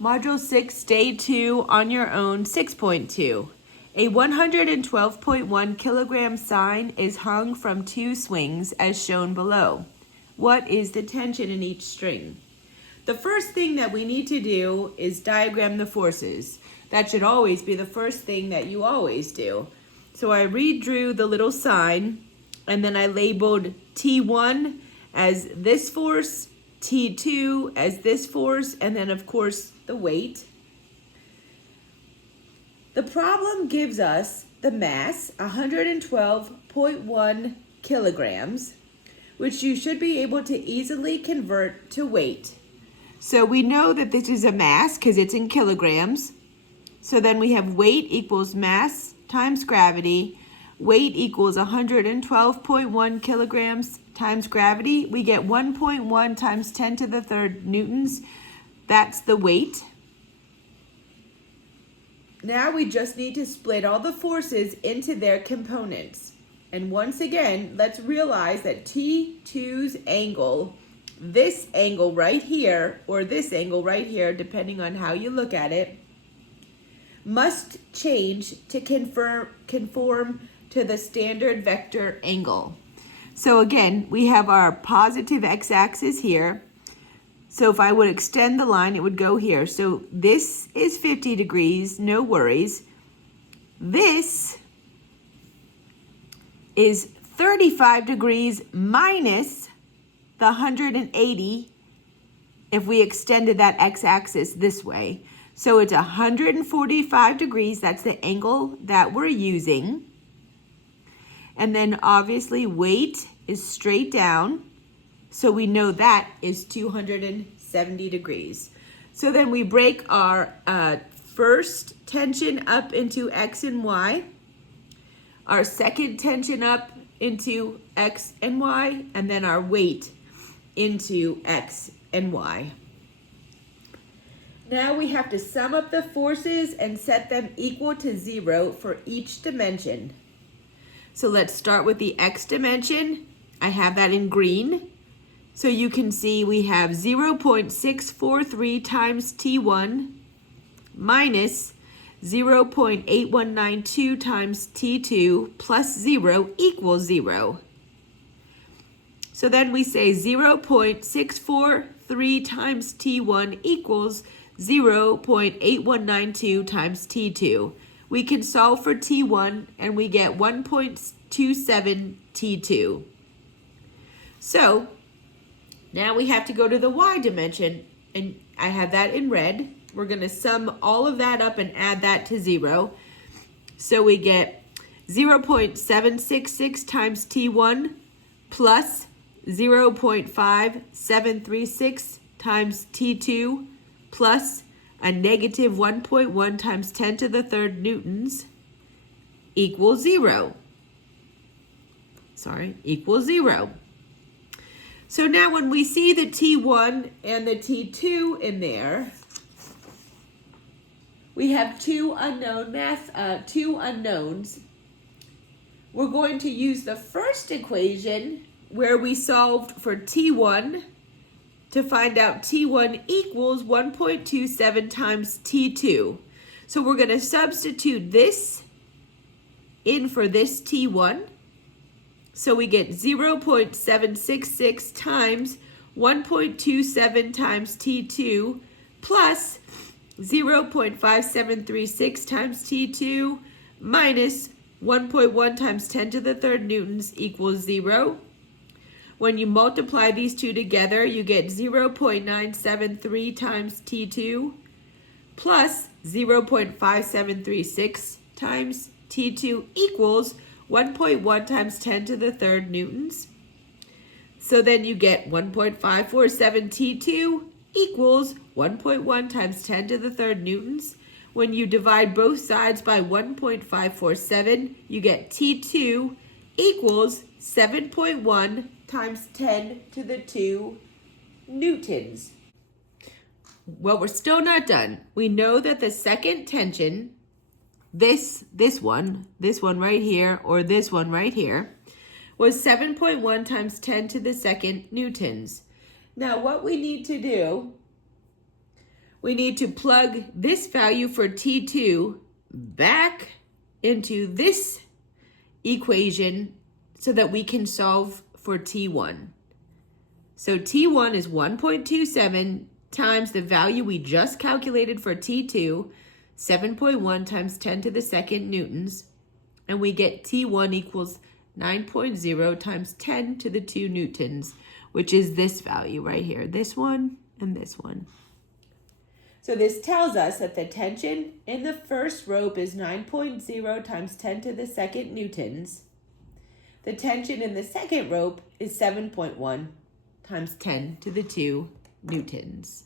Module 6, Day 2, On Your Own, 6.2. A 112.1 kilogram sign is hung from 2 swings as shown below. What is the tension in each string? The first thing that we need to do is diagram the forces. That should always be the first thing that you always do. So I redrew the little sign, and then I labeled T1 as this force, T2 as this force, and then of course the weight. The problem gives us the mass, 112.1 kilograms, which you should be able to easily convert to weight. So we know that this is a mass because it's in kilograms. So then we have weight equals mass times gravity. Weight equals 112.1 kilograms times gravity. We get 1.1 times 10 to the third newtons. That's the weight. Now we just need to split all the forces into their components. And once again, let's realize that T2's angle, this angle right here, or this angle right here, depending on how you look at it, must change to conform to the standard vector angle. So again, we have our positive x-axis here. So if I would extend the line, it would go here. So this is 50 degrees, no worries. This is 35 degrees minus the 180 if we extended that x-axis this way. So it's 145 degrees, that's the angle that we're using. And then obviously weight is straight down. So we know that is 270 degrees. So then we break our first tension up into X and Y, our second tension up into X and Y, and then our weight into X and Y. Now we have to sum up the forces and set them equal to 0 for each dimension. So let's start with the X dimension. I have that in green. So you can see we have 0.643 times T1 minus 0.8192 times T2 plus 0 equals 0. So then we say 0.643 times T1 equals 0.8192 times T2. We can solve for T1 and we get 1.27 T2. So now we have to go to the Y dimension, and I have that in red. We're going to sum all of that up and add that to 0. So we get 0.766 times T1 plus 0.5736 times T2 plus a negative 1.1 times 10 to the third newtons equals 0. Equals 0. So now when we see the T1 and the T2 in there, we have two unknowns. We're going to use the first equation where we solved for T1 to find out T1 equals 1.27 times T2. So we're going to substitute this in for this T1. So we get 0.766 times 1.27 times T2 plus 0.5736 times T2 minus 1.1 times 10 to the third newtons equals 0. When you multiply these two together, you get 0.973 times T2 plus 0.5736 times T2 equals 1.1 times 10 to the third newtons. So then you get 1.547 T2 equals 1.1 times 10 to the third newtons. When you divide both sides by 1.547, you get T2 equals 7.1 times 10 to the 2 newtons. Well, we're still not done. We know that the second tension, this one right here, or this one right here, was 7.1 times 10 to the second newtons. Now what we need to do, we need to plug this value for T2 back into this equation so that we can solve for T1. So T1 is 1.27 times the value we just calculated for T2, 7.1 times 10 to the second newtons, and we get T1 equals 9.0 times 10 to the 2 newtons, which is this value right here, this one and this one. So this tells us that the tension in the first rope is 9.0 times 10 to the second newtons. The tension in the second rope is 7.1 times 10 to the 2 newtons.